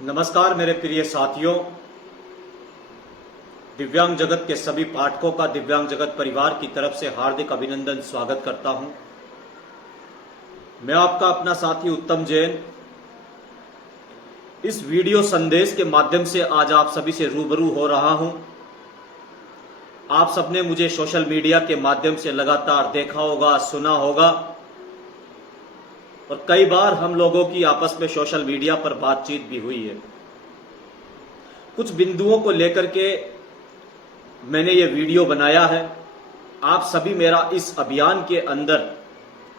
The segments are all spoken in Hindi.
नमस्कार मेरे प्रिय साथियों, दिव्यांग जगत के सभी पाठकों का दिव्यांग जगत परिवार की तरफ से हार्दिक अभिनंदन स्वागत करता हूं। मैं आपका अपना साथी उत्तम जैन इस वीडियो संदेश के माध्यम से आज आप सभी से रूबरू हो रहा हूं। आप सबने मुझे सोशल मीडिया के माध्यम से लगातार देखा होगा, सुना होगा और कई बार हम लोगों की आपस में सोशल मीडिया पर बातचीत भी हुई है। कुछ बिंदुओं को लेकर के मैंने ये वीडियो बनाया है। आप सभी मेरा इस अभियान के अंदर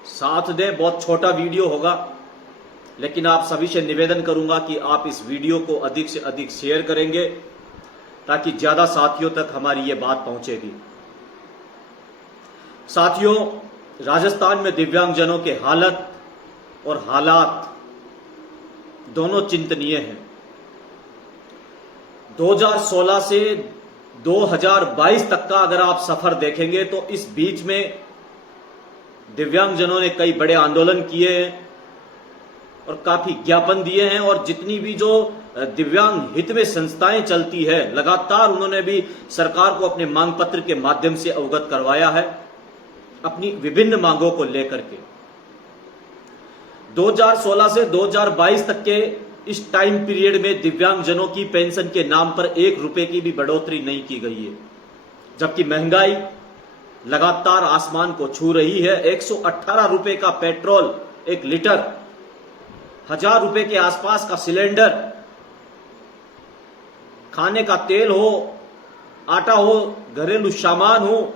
साथ दें। बहुत छोटा वीडियो होगा, लेकिन आप सभी से निवेदन करूंगा कि आप इस वीडियो को अधिक से अधिक शेयर करेंगे ताकि ज्यादा साथियों तक हमारी ये बात पहुंचेगी। साथियों, राजस्थान में दिव्यांगजनों के हालत और हालात दोनों चिंतनीय हैं। 2016 से 2022 तक का अगर आप सफर देखेंगे तो इस बीच में दिव्यांगजनों ने कई बड़े आंदोलन किए हैं और काफी ज्ञापन दिए हैं, और जितनी भी जो दिव्यांग हित में संस्थाएं चलती है लगातार उन्होंने भी सरकार को अपने मांग पत्र के माध्यम से अवगत करवाया है अपनी विभिन्न मांगों को लेकर के। 2016 से 2022 तक के इस टाइम पीरियड में दिव्यांगजनों की पेंशन के नाम पर 1 रुपए की भी बढ़ोतरी नहीं की गई है, जबकि महंगाई लगातार आसमान को छू रही है। 118 रुपए का पेट्रोल 1 लीटर, 1000 रुपए के आसपास का सिलेंडर, खाने का तेल हो, आटा हो, घरेलू सामान हो,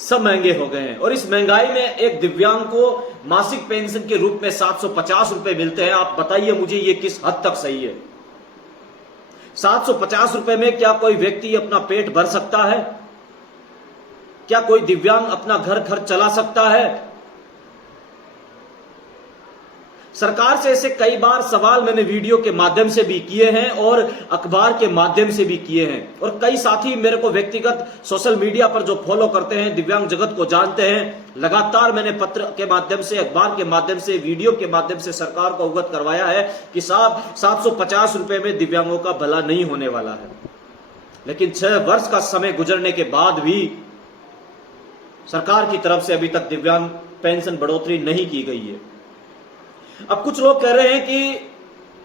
सब महंगे हो गए हैं। और इस महंगाई में एक दिव्यांग को मासिक पेंशन के रूप में 750 रुपए मिलते हैं। आप बताइए मुझे ये किस हद तक सही है? 750 रुपए में क्या कोई व्यक्ति अपना पेट भर सकता है? क्या कोई दिव्यांग अपना घर खर्च चला सकता है? सरकार से ऐसे कई बार सवाल मैंने वीडियो के माध्यम से भी किए हैं और अखबार के माध्यम से भी किए हैं, और कई साथी मेरे को व्यक्तिगत सोशल मीडिया पर जो फॉलो करते हैं, दिव्यांग जगत को जानते हैं, लगातार मैंने पत्र के माध्यम से, अखबार के माध्यम से, वीडियो के माध्यम से सरकार को अवगत करवाया है कि साहब 750 रुपए में दिव्यांगों का भला नहीं होने वाला है। लेकिन 6 वर्ष का समय गुजरने के बाद भी सरकार की तरफ से अभी तक दिव्यांग पेंशन बढ़ोतरी नहीं की गई है। अब कुछ लोग कह रहे हैं कि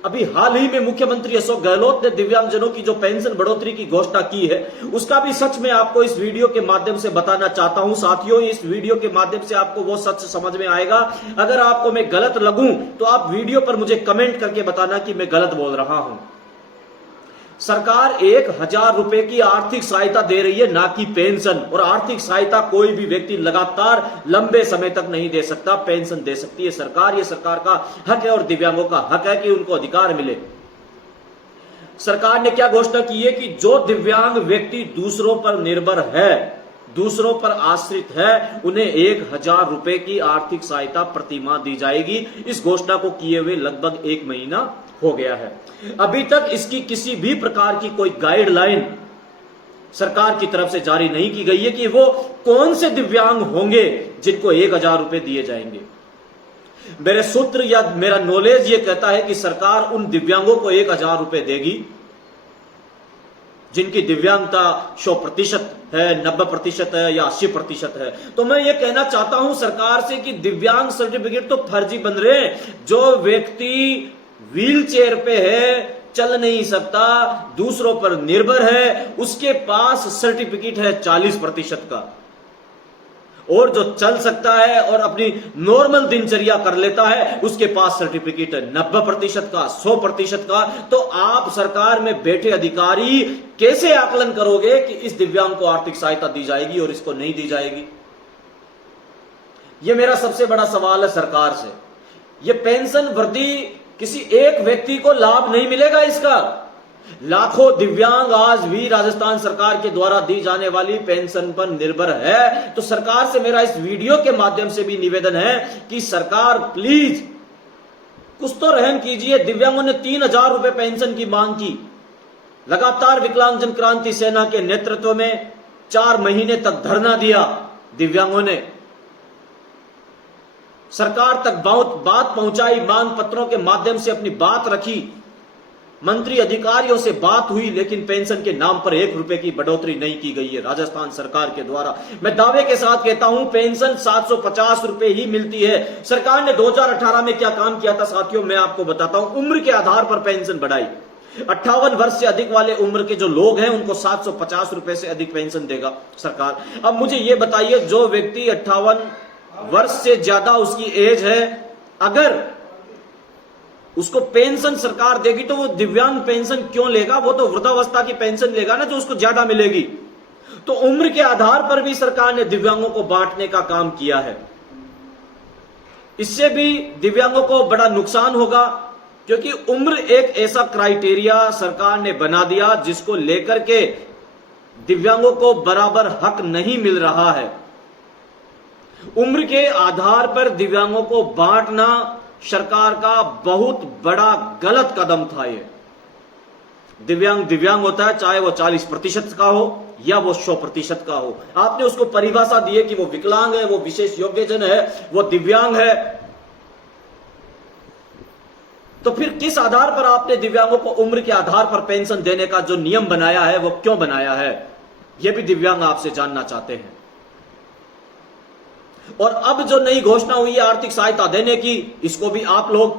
अभी हाल ही में मुख्यमंत्री अशोक गहलोत ने दिव्यांगजनों की जो पेंशन बढ़ोतरी की घोषणा की है उसका भी सच मैं आपको इस वीडियो के माध्यम से बताना चाहता हूं। साथियों, इस वीडियो के माध्यम से आपको वो सच समझ में आएगा। अगर आपको मैं गलत लगूं तो आप वीडियो पर मुझे कमेंट करके बताना कि मैं गलत बोल रहा हूं। सरकार 1000 रुपए की आर्थिक सहायता दे रही है, ना कि पेंशन। और आर्थिक सहायता कोई भी व्यक्ति लगातार लंबे समय तक नहीं दे सकता, पेंशन दे सकती है सरकार। ये सरकार का हक है और दिव्यांगों का हक है कि उनको अधिकार मिले। सरकार ने क्या घोषणा की है कि जो दिव्यांग व्यक्ति दूसरों पर निर्भर है, दूसरों पर आश्रित है, उन्हें 1000 रुपए की आर्थिक सहायता प्रतिमाह दी जाएगी। इस घोषणा को किए हुए लगभग 1 महीना हो गया है। अभी तक इसकी किसी भी प्रकार की कोई गाइडलाइन सरकार की तरफ से जारी नहीं की गई है कि वो कौन से दिव्यांग होंगे जिनको 1000 रुपए दिए जाएंगे। मेरे सूत्र या मेरा नॉलेज ये कहता है कि सरकार उन दिव्यांगों को 1000 रुपए देगी जिनकी दिव्यांगता 100% है, 90% है या 80% है। तो मैं ये कहना चाहता हूं सरकार से कि दिव्यांग सर्टिफिकेट तो फर्जी बन रहे हैं। जो व्यक्ति व्हील चेयर पे है, चल नहीं सकता, दूसरों पर निर्भर है, उसके पास सर्टिफिकेट है 40% का, और जो चल सकता है और अपनी नॉर्मल दिनचर्या कर लेता है उसके पास सर्टिफिकेट है 90% का, 100% का। तो आप सरकार में बैठे अधिकारी कैसे आकलन करोगे कि इस दिव्यांग को आर्थिक सहायता दी जाएगी और इसको नहीं दी जाएगी? यह मेरा सबसे बड़ा सवाल है सरकार से। यह पेंशन वृद्धि किसी एक व्यक्ति को लाभ नहीं मिलेगा, इसका लाखों दिव्यांग आज भी राजस्थान सरकार के द्वारा दी जाने वाली पेंशन पर निर्भर है। तो सरकार से मेरा इस वीडियो के माध्यम से भी निवेदन है कि सरकार प्लीज कुछ तो रहम कीजिए। दिव्यांगों ने 3000 रुपए पेंशन की मांग की। लगातार विकलांगजन क्रांति सेना के नेतृत्व में 4 महीने तक धरना दिया दिव्यांगों ने। सरकार तक बहुत बात पहुंचाई, मांग पत्रों के माध्यम से अपनी बात रखी, मंत्री अधिकारियों से बात हुई, लेकिन पेंशन के नाम पर 1 रुपए की बढ़ोतरी नहीं की गई है राजस्थान सरकार के द्वारा। मैं दावे के साथ कहता हूं पेंशन 750 रुपए ही मिलती है। सरकार ने 2018 में क्या काम किया था साथियों, मैं आपको बताता हूं। उम्र के आधार पर पेंशन बढ़ाई। 58 वर्ष से अधिक वाले उम्र के जो लोग हैं उनको 750 रुपए से अधिक पेंशन देगा सरकार। अब मुझे यह बताइए, जो व्यक्ति 58 वर्ष से ज्यादा उसकी एज है, अगर उसको पेंशन सरकार देगी तो वो दिव्यांग पेंशन क्यों लेगा? वो तो वृद्धावस्था की पेंशन लेगा ना, जो उसको ज्यादा मिलेगी। तो उम्र के आधार पर भी सरकार ने दिव्यांगों को बांटने का काम किया है। इससे भी दिव्यांगों को बड़ा नुकसान होगा, क्योंकि उम्र एक ऐसा क्राइटेरिया सरकार ने बना दिया जिसको लेकर के दिव्यांगों को बराबर हक नहीं मिल रहा है। उम्र के आधार पर दिव्यांगों को बांटना सरकार का बहुत बड़ा गलत कदम था। ये दिव्यांग होता है, चाहे वो 40% का हो या वो 100% का हो। आपने उसको परिभाषा दी है कि वो विकलांग है, वो विशेष योग्यजन है, वो दिव्यांग है। तो फिर किस आधार पर आपने दिव्यांगों को उम्र के आधार पर पेंशन देने का जो नियम बनाया है वो क्यों बनाया है? यह भी दिव्यांग आपसे जानना चाहते हैं। और अब जो नई घोषणा हुई है आर्थिक सहायता देने की, इसको भी आप लोग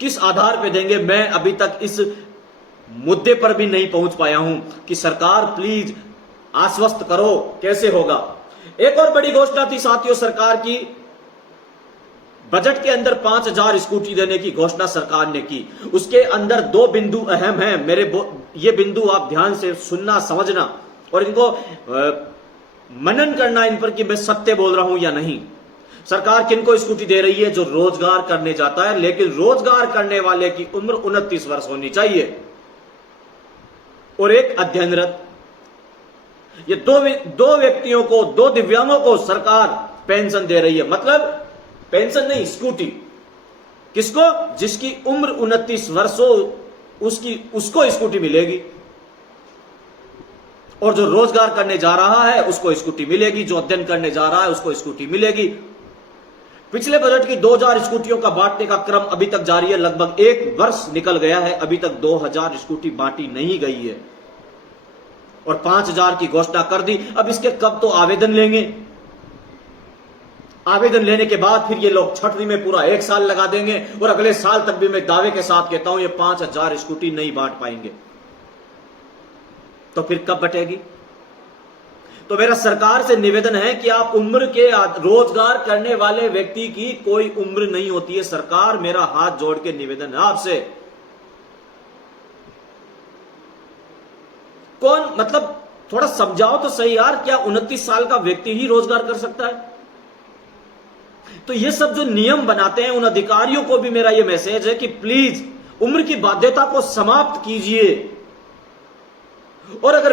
किस आधार पे देंगे? मैं अभी तक इस मुद्दे पर भी नहीं पहुंच पाया हूं कि सरकार प्लीज आश्वस्त करो, कैसे होगा। एक और बड़ी घोषणा थी साथियों सरकार की, बजट के अंदर 5000 स्कूटी देने की घोषणा सरकार ने की। उसके अंदर 2 बिंदु अहम हैं। ये बिंदु आप ध्यान से सुनना, समझना और इनको मनन करना इन पर कि मैं सत्य बोल रहा हूं या नहीं। सरकार किनको स्कूटी दे रही है? जो रोजगार करने जाता है, लेकिन रोजगार करने वाले की उम्र 29 वर्ष होनी चाहिए और एक अध्ययनरत। ये दो व्यक्तियों को, 2 दिव्यांगों को सरकार पेंशन दे रही है। मतलब पेंशन नहीं, स्कूटी। किसको? जिसकी उम्र 29 वर्ष हो उसको स्कूटी मिलेगी, और जो रोजगार करने जा रहा है उसको स्कूटी मिलेगी, जो अध्ययन करने जा रहा है उसको स्कूटी मिलेगी। पिछले बजट की 2000 स्कूटियों का बांटने का क्रम अभी तक जारी है। लगभग 1 वर्ष निकल गया है, अभी तक 2000 स्कूटी बांटी नहीं गई है और 5000 की घोषणा कर दी। अब इसके कब तो आवेदन लेंगे, आवेदन लेने के बाद फिर ये लोग छठवीं में पूरा 1 साल लगा देंगे और अगले साल तक भी मैं दावे के साथ कहता हूं ये 5000 स्कूटी नहीं बांट पाएंगे। तो फिर कब बटेगी? तो मेरा सरकार से निवेदन है कि आप उम्र के रोजगार करने वाले व्यक्ति की कोई उम्र नहीं होती है। सरकार, मेरा हाथ जोड़ के निवेदन है आपसे। कौन, मतलब थोड़ा समझाओ तो सही यार, क्या 29 साल का व्यक्ति ही रोजगार कर सकता है? तो ये सब जो नियम बनाते हैं, उन अधिकारियों को भी मेरा ये मैसेज है कि प्लीज उम्र की बाध्यता को समाप्त कीजिए। और अगर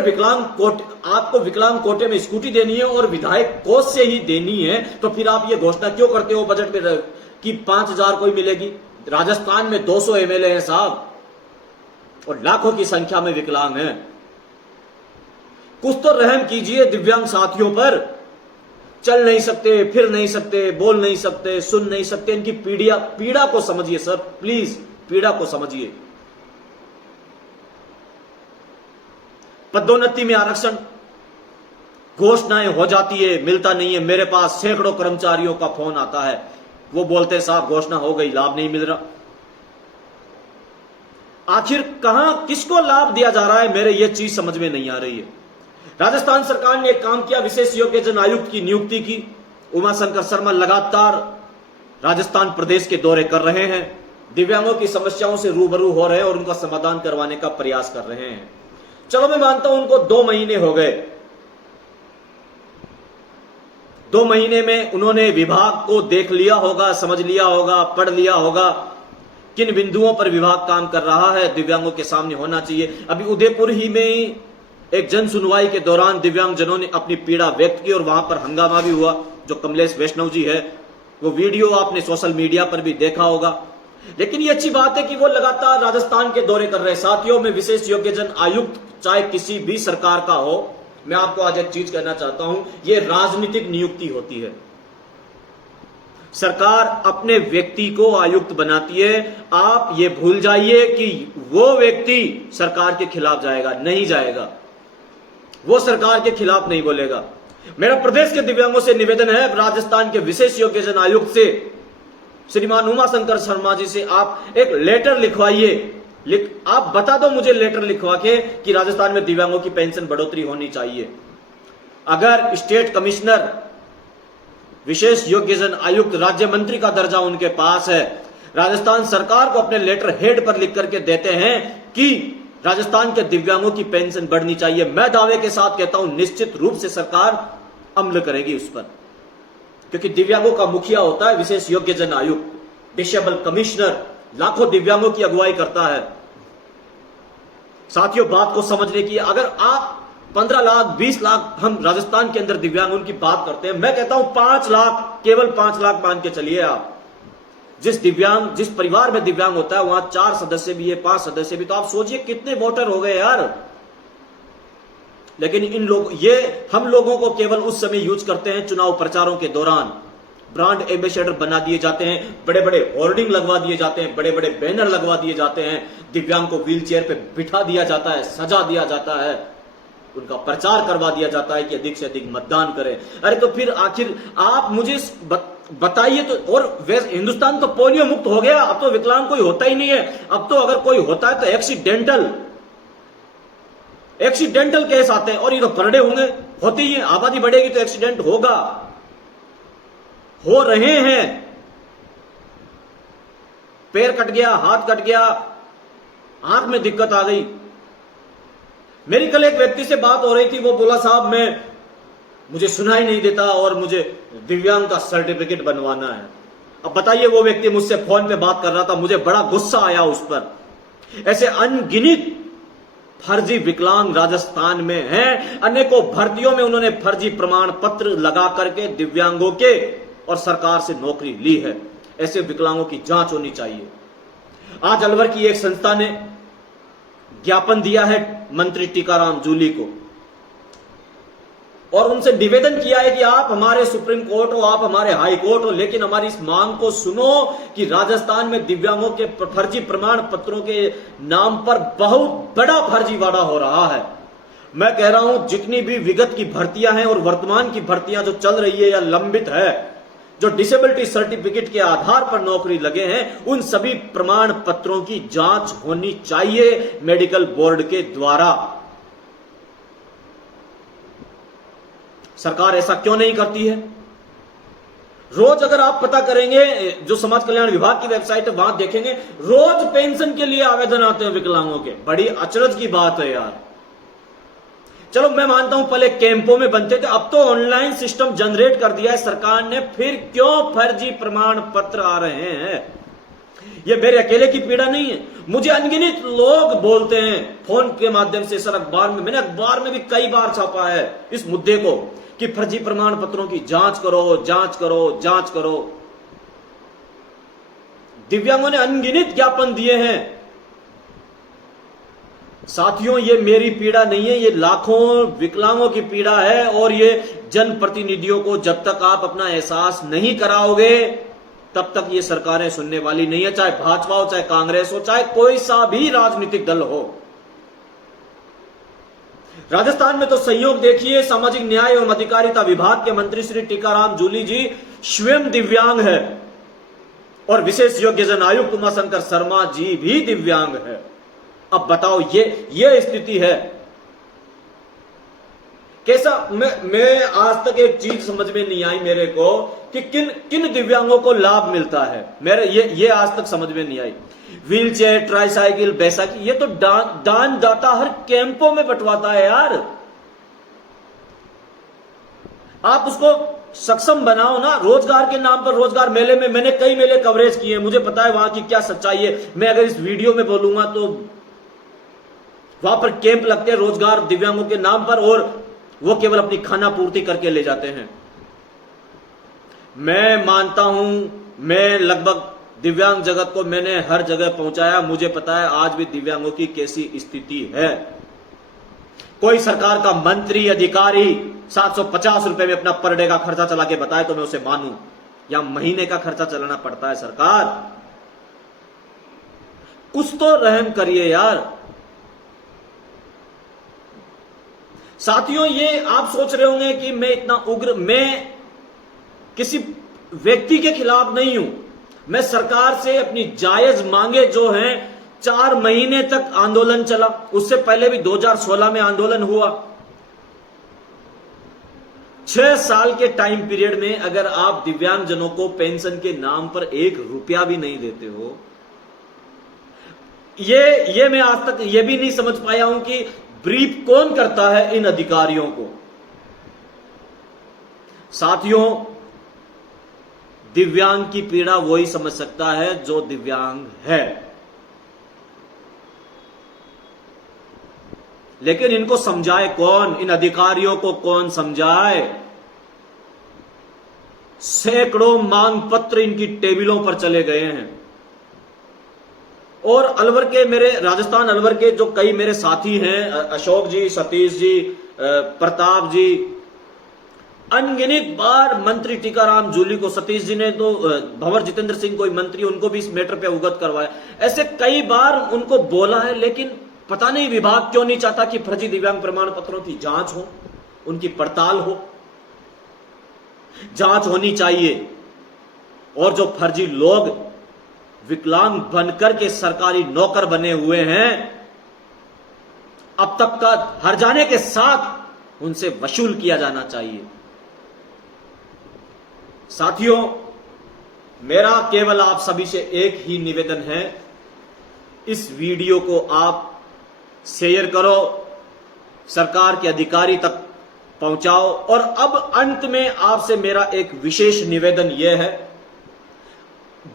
आपको विकलांग कोटे में स्कूटी देनी है और विधायक कोष से ही देनी है, तो फिर आप ये घोषणा क्यों करते हो बजट में कि 5000 को ही मिलेगी? राजस्थान में 200 एमएलए हैं साहब और लाखों की संख्या में विकलांग हैं। कुछ तो रहम कीजिए दिव्यांग साथियों पर। चल नहीं सकते, फिर नहीं सकते, बोल नहीं सकते, सुन नहीं सकते, इनकी पीड़ा को समझिए सर, प्लीज पीड़ा को समझिए। पदोन्नति में आरक्षण, घोषणाएं हो जाती है, मिलता नहीं है। मेरे पास सैकड़ों कर्मचारियों का फोन आता है, वो बोलते हैं साहब घोषणा हो गई, लाभ नहीं मिल रहा। आखिर कहां, किसको लाभ दिया जा रहा है? मेरे ये चीज समझ में नहीं आ रही है। राजस्थान सरकार ने एक काम किया, विशेष योग्यजन आयुक्त की नियुक्ति की। उमाशंकर शर्मा लगातार राजस्थान प्रदेश के दौरे कर रहे हैं, दिव्यांगों की समस्याओं से रूबरू हो रहे हैं और उनका समाधान करवाने का प्रयास कर रहे हैं। चलो मैं मानता हूं उनको 2 महीने हो गए, 2 महीने में उन्होंने विभाग को देख लिया होगा, समझ लिया होगा, पढ़ लिया होगा किन बिंदुओं पर विभाग काम कर रहा है, दिव्यांगों के सामने होना चाहिए। अभी उदयपुर ही में एक जन सुनवाई के दौरान दिव्यांगजनों ने अपनी पीड़ा व्यक्त की और वहां पर हंगामा भी हुआ। जो कमलेश वैष्णव जी है, वो वीडियो आपने सोशल मीडिया पर भी देखा होगा। लेकिन ये अच्छी बात है कि वो लगातार राजस्थान के दौरे कर रहे हैं। साथियों में विशेष योग्यजन आयुक्त चाहे किसी भी सरकार का हो, मैं आपको आज एक चीज कहना चाहता हूं, ये राजनीतिक नियुक्ति होती है। सरकार अपने व्यक्ति को आयुक्त बनाती है। आप ये भूल जाइए कि वो व्यक्ति सरकार के खिलाफ जाएगा, नहीं जाएगा, वो सरकार के खिलाफ नहीं बोलेगा। मेरा प्रदेश के दिव्यांगों से निवेदन है, राजस्थान के विशेष योग्यजन आयुक्त से श्रीमान उमाशंकर शर्मा जी से आप एक लेटर लिखवाइए। आप बता दो मुझे लेटर लिखवा के कि राजस्थान में दिव्यांगों की पेंशन बढ़ोतरी होनी चाहिए। अगर स्टेट कमिश्नर, विशेष योग्यजन आयुक्त, राज्य मंत्री का दर्जा उनके पास है, राजस्थान सरकार को अपने लेटर हेड पर लिख करके देते हैं कि राजस्थान के दिव्यांगों की पेंशन बढ़नी चाहिए, मैं दावे के साथ कहता हूं निश्चित रूप से सरकार अमल करेगी उस पर, क्योंकि दिव्यांगों का मुखिया होता है विशेष योग्यजन आयुक्त, डिसेबल कमिश्नर, लाखों दिव्यांगों की अगुवाई करता है। साथियों, बात को समझने की, अगर आप 15 लाख 20 लाख हम राजस्थान के अंदर दिव्यांगों की बात करते हैं, मैं कहता हूं 5 लाख, केवल 5 लाख मान के चलिए आप। जिस परिवार में दिव्यांग होता है वहां 4 सदस्य भी है, 5 सदस्य भी, तो आप सोचिए कितने वोटर हो गए यार। लेकिन हम लोगों को केवल उस समय यूज करते हैं चुनाव प्रचारों के दौरान, ब्रांड एम्बेसडर बना दिए जाते हैं, बड़े बड़े होर्डिंग लगवा दिए जाते हैं, बड़े बड़े बैनर लगवा दिए जाते हैं, दिव्यांग को व्हील चेयर पे बिठा दिया जाता है, सजा दिया जाता है, उनका प्रचार करवा दिया जाता है कि अधिक से अधिक मतदान करें। अरे तो फिर आखिर आप मुझे बताइए तो, और हिंदुस्तान तो पोलियो मुक्त हो गया, अब तो विकलांग कोई होता ही नहीं है। अब तो अगर कोई होता है तो एक्सीडेंटल केस आते हैं, और ये तो पर डे होंगे, होती ही है, आबादी बढ़ेगी तो एक्सीडेंट होगा, हो रहे हैं। पैर कट गया, हाथ कट गया, आंख में दिक्कत आ गई। मेरी कल एक व्यक्ति से बात हो रही थी, वो बोला साहब मुझे सुनाई नहीं देता और मुझे दिव्यांग का सर्टिफिकेट बनवाना है। अब बताइए, वो व्यक्ति मुझसे फोन पे बात कर रहा था, मुझे बड़ा गुस्सा आया उस पर। ऐसे अनगिनत फर्जी विकलांग राजस्थान में हैं, अनेकों भर्तियों में उन्होंने फर्जी प्रमाण पत्र लगा करके दिव्यांगों के और सरकार से नौकरी ली है। ऐसे विकलांगों की जांच होनी चाहिए। आज अलवर की एक संस्था ने ज्ञापन दिया है मंत्री टीकाराम जूली को, और उनसे निवेदन किया है कि आप हमारे सुप्रीम कोर्ट हो, आप हमारे हाई कोर्ट हो, लेकिन हमारी इस मांग को सुनो कि राजस्थान में दिव्यांगों के फर्जी प्रमाण पत्रों के नाम पर बहुत बड़ा फर्जीवाड़ा हो रहा है। मैं कह रहा हूं, जितनी भी विगत की भर्तियां हैं और वर्तमान की भर्तियां जो चल रही है या लंबित है, जो डिसेबिलिटी सर्टिफिकेट के आधार पर नौकरी लगे हैं, उन सभी प्रमाण पत्रों की जांच होनी चाहिए मेडिकल बोर्ड के द्वारा। सरकार ऐसा क्यों नहीं करती है? रोज अगर आप पता करेंगे, जो समाज कल्याण विभाग की वेबसाइट है वहां देखेंगे, रोज पेंशन के लिए आवेदन आते हैं विकलांगों के। बड़ी अचरज की बात है यार। चलो मैं मानता हूं पहले कैंपों में बनते थे, अब तो ऑनलाइन सिस्टम जनरेट कर दिया है सरकार ने, फिर क्यों फर्जी प्रमाण पत्र आ रहे हैं? ये मेरे अकेले की पीड़ा नहीं है, मुझे अनगिनत लोग बोलते हैं फोन के माध्यम से। सर मैंने अखबार में भी कई बार छापा है इस मुद्दे को कि फर्जी प्रमाण पत्रों की जांच करो, जांच करो, जांच करो। दिव्यांगों ने अनगिनत ज्ञापन दिए हैं। साथियों, ये मेरी पीड़ा नहीं है, ये लाखों विकलांगों की पीड़ा है। और ये जनप्रतिनिधियों को जब तक आप अपना एहसास नहीं कराओगे, तब तक ये सरकारें सुनने वाली नहीं है, चाहे भाजपा हो, चाहे कांग्रेस हो, चाहे कोई सा भी राजनीतिक दल हो। राजस्थान में तो संयोग देखिए, सामाजिक न्याय एवं अधिकारिता विभाग के मंत्री श्री टीकाराम जूली जी स्वयं दिव्यांग है, और विशेष योग्यजन आयुक्त उमाशंकर शर्मा जी भी दिव्यांग है। अब बताओ, ये स्थिति है कैसा? मैं आज तक एक चीज समझ में नहीं आई मेरे को कि किन दिव्यांगों को लाभ मिलता है। मेरे ये आज तक समझ में नहीं आई। व्हील चेयर, ट्राईसाइकिल, बैसाखी, ये तो दान दाता हर कैंपों में बंटवाता है यार। आप उसको सक्षम बनाओ ना। रोजगार के नाम पर रोजगार मेले में, मैंने कई मेले कवरेज किए, मुझे पता है वहां की क्या सच्चाई है। मैं अगर इस वीडियो में बोलूंगा तो वहां पर कैंप लगते हैं रोजगार दिव्यांगों के नाम पर, और वो केवल अपनी खाना पूर्ति करके ले जाते हैं। मैं मानता हूं, मैं लगभग दिव्यांग जगत को मैंने हर जगह पहुंचाया, मुझे पता है आज भी दिव्यांगों की कैसी स्थिति है। कोई सरकार का मंत्री, अधिकारी 750 रुपए में अपना पर डे का खर्चा चला के बताए तो मैं उसे मानूं, या महीने का खर्चा चलाना पड़ता है। सरकार कुछ तो रहम करिए यार। साथियों, ये आप सोच रहे होंगे कि मैं इतना उग्र, मैं किसी व्यक्ति के खिलाफ नहीं हूं। मैं सरकार से अपनी जायज मांगे जो हैं, 4 महीने तक आंदोलन चला, उससे पहले भी 2016 में आंदोलन हुआ। 6 साल के टाइम पीरियड में अगर आप दिव्यांगजनों को पेंशन के नाम पर 1 रुपया भी नहीं देते हो, ये मैं आज तक ये भी नहीं समझ पाया हूं कि ब्रीफ कौन करता है इन अधिकारियों को। साथियों, दिव्यांग की पीड़ा वही समझ सकता है जो दिव्यांग है, लेकिन इनको समझाए कौन? इन अधिकारियों को कौन समझाए? सैकड़ों मांग पत्र इनकी टेबलों पर चले गए हैं। और अलवर के, मेरे राजस्थान अलवर के जो कई मेरे साथी हैं, अशोक जी, सतीश जी, प्रताप जी, अनगिनत बार मंत्री टीकाराम जूली को, सतीश जी ने तो भंवर जितेंद्र सिंह कोई मंत्री, उनको भी इस मैटर पे अवगत करवाया। ऐसे कई बार उनको बोला है, लेकिन पता नहीं विभाग क्यों नहीं चाहता कि फर्जी दिव्यांग प्रमाण पत्रों की जांच हो, उनकी पड़ताल हो। जांच होनी चाहिए। और जो फर्जी लोग विकलांग बनकर के सरकारी नौकर बने हुए हैं, अब तक का हर जाने के साथ उनसे वसूल किया जाना चाहिए। साथियों, मेरा केवल आप सभी से एक ही निवेदन है, इस वीडियो को आप शेयर करो, सरकार के अधिकारी तक पहुंचाओ। और अब अंत में आपसे मेरा एक विशेष निवेदन यह है,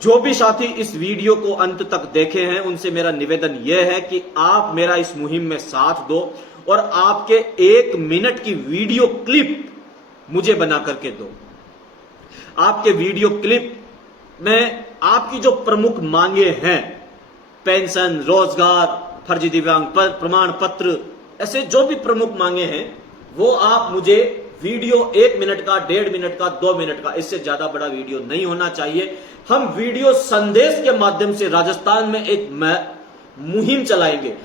जो भी साथी इस वीडियो को अंत तक देखे हैं उनसे मेरा निवेदन यह है कि आप मेरा इस मुहिम में साथ दो और आपके 1 मिनट की वीडियो क्लिप मुझे बना करके दो। आपके वीडियो क्लिप में आपकी जो प्रमुख मांगे हैं, पेंशन, रोजगार, फर्जी दिव्यांग प्रमाण पत्र, ऐसे जो भी प्रमुख मांगे हैं, वो आप मुझे वीडियो 1 मिनट का, 1.5 मिनट का, 2 मिनट का, इससे ज्यादा बड़ा वीडियो नहीं होना चाहिए। हम वीडियो संदेश के माध्यम से राजस्थान में एक मुहिम चलाएंगे।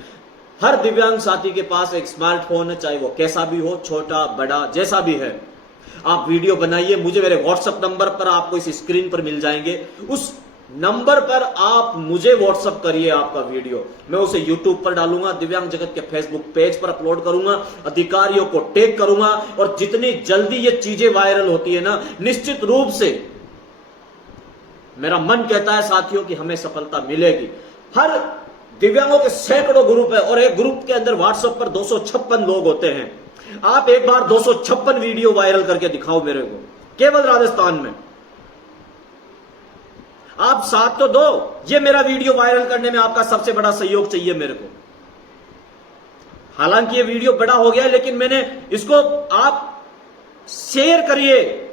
हर दिव्यांग साथी के पास एक स्मार्टफोन है, चाहे वो कैसा भी हो, छोटा बड़ा जैसा भी है। आप वीडियो बनाइए, मुझे मेरे व्हाट्सएप नंबर पर, आपको इस स्क्रीन पर मिल जाएंगे, उस नंबर पर आप मुझे व्हाट्सएप करिए आपका वीडियो। मैं उसे यूट्यूब पर डालूंगा, दिव्यांग जगत के फेसबुक पेज पर अपलोड करूंगा, अधिकारियों को टैग करूंगा। और जितनी जल्दी ये चीजें वायरल होती है ना, निश्चित रूप से मेरा मन कहता है साथियों कि हमें सफलता मिलेगी। हर दिव्यांगों के सैकड़ों ग्रुप है और एक ग्रुप के अंदर व्हाट्सएप पर 256 लोग होते हैं। आप एक बार 256 वीडियो वायरल करके दिखाओ मेरे को, केवल राजस्थान में। आप साथ तो दो, ये मेरा वीडियो वायरल करने में आपका सबसे बड़ा सहयोग चाहिए मेरे को। हालांकि ये वीडियो बड़ा हो गया है, लेकिन मैंने इसको, आप शेयर करिए,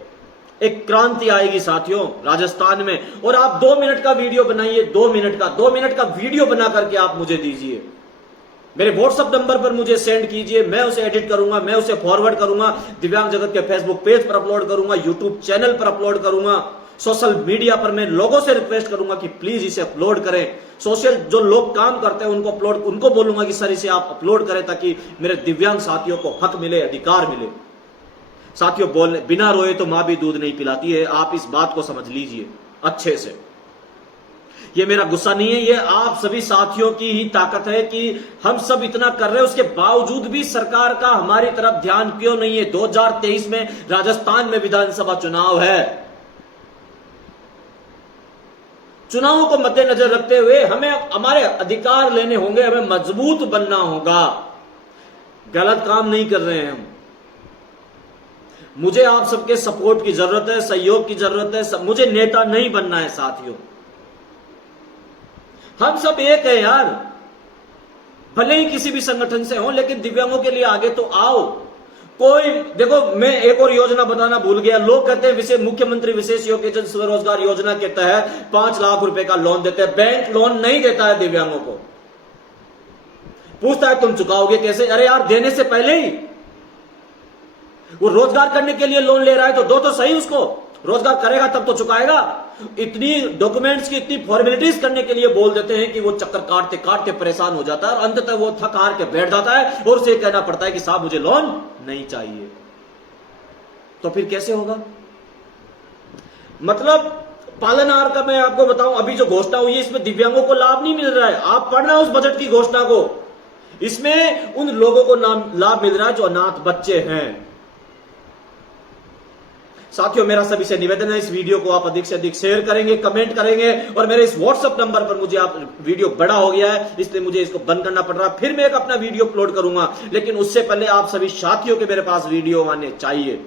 एक क्रांति आएगी साथियों राजस्थान में। और आप 2 मिनट का वीडियो बनाइए, 2 मिनट का वीडियो बना करके आप मुझे दीजिए, मेरे व्हाट्सएप नंबर पर मुझे सेंड कीजिए। मैं उसे एडिट करूंगा, मैं उसे फॉरवर्ड करूंगा, दिव्यांग जगत के फेसबुक पेज पर अपलोड करूंगा, यूट्यूब चैनल पर अपलोड करूंगा, सोशल मीडिया पर मैं लोगों से रिक्वेस्ट करूंगा कि प्लीज इसे अपलोड करें। सोशल जो लोग काम करते हैं उनको बोलूंगा कि सर इसे आप अपलोड करें, ताकि मेरे दिव्यांग साथियों को हक मिले, अधिकार मिले। साथियों, बोलने बिना रोए तो मां भी दूध नहीं पिलाती है, आप इस बात को समझ लीजिए अच्छे से। ये मेरा गुस्सा नहीं है, ये आप सभी साथियों की ही ताकत है कि हम सब इतना कर रहे हैं, उसके बावजूद भी सरकार का हमारी तरफ ध्यान क्यों नहीं है। 2023 में राजस्थान में विधानसभा चुनाव है। चुनावों को मद्देनजर रखते हुए हमें हमारे अधिकार लेने होंगे, हमें मजबूत बनना होगा। गलत काम नहीं कर रहे हैं हम। मुझे आप सबके सपोर्ट की जरूरत है, सहयोग की जरूरत है। मुझे नेता नहीं बनना है साथियों, हम सब एक है यार। भले ही किसी भी संगठन से हो, लेकिन दिव्यांगों के लिए आगे तो आओ। कोई देखो, मैं एक और योजना बताना भूल गया। लोग कहते हैं मुख्यमंत्री विशेष योग्यजन स्वरोजगार योजना के तहत 5 लाख रुपए का लोन देते हैं। बैंक लोन नहीं देता है दिव्यांगों को। पूछता है तुम चुकाओगे कैसे? अरे यार, देने से पहले ही वो रोजगार करने के लिए लोन ले रहा है तो दो तो सही उसको। रोजगार करेगा तब तो चुकाएगा। इतनी डॉक्यूमेंट्स की इतनी फॉर्मेलिटीज करने के लिए बोल देते हैं कि वो चक्कर काटते काटते परेशान हो जाता है और अंततः वो थक हार के बैठ जाता है और उसे कहना पड़ता है कि साहब मुझे लोन नहीं चाहिए। तो फिर कैसे होगा? मतलब पालनहार का मैं आपको बताऊं, अभी जो घोषणा हुई है इसमें दिव्यांगों को लाभ नहीं मिल रहा है। आप पढ़ना उस बजट की घोषणा को, इसमें उन लोगों को लाभ मिल रहा है जो अनाथ बच्चे हैं। साथियों, मेरा सभी से निवेदन है, इस वीडियो को आप अधिक से अधिक शेयर करेंगे, कमेंट करेंगे और मेरे इस व्हाट्सएप नंबर पर मुझे आप वीडियो बड़ा हो गया है इसलिए मुझे इसको बंद करना पड़ रहा है। फिर मैं एक अपना वीडियो अपलोड करूंगा, लेकिन उससे पहले आप सभी साथियों के मेरे पास वीडियो आने चाहिए।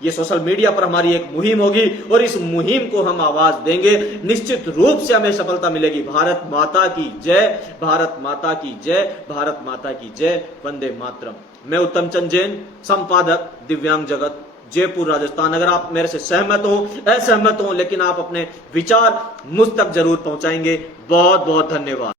ये सोशल मीडिया पर हमारी एक मुहिम होगी और इस मुहिम को हम आवाज देंगे, निश्चित रूप से हमें सफलता मिलेगी। भारत माता की जय, भारत माता की जय, भारत माता की जय, वंदे मातरम। मैं उत्तम चंद जैन, संपादक, दिव्यांग जगत, जयपुर, राजस्थान। अगर आप मेरे से सहमत हो, असहमत हो, लेकिन आप अपने विचार मुझ तक जरूर पहुंचाएंगे। बहुत बहुत धन्यवाद।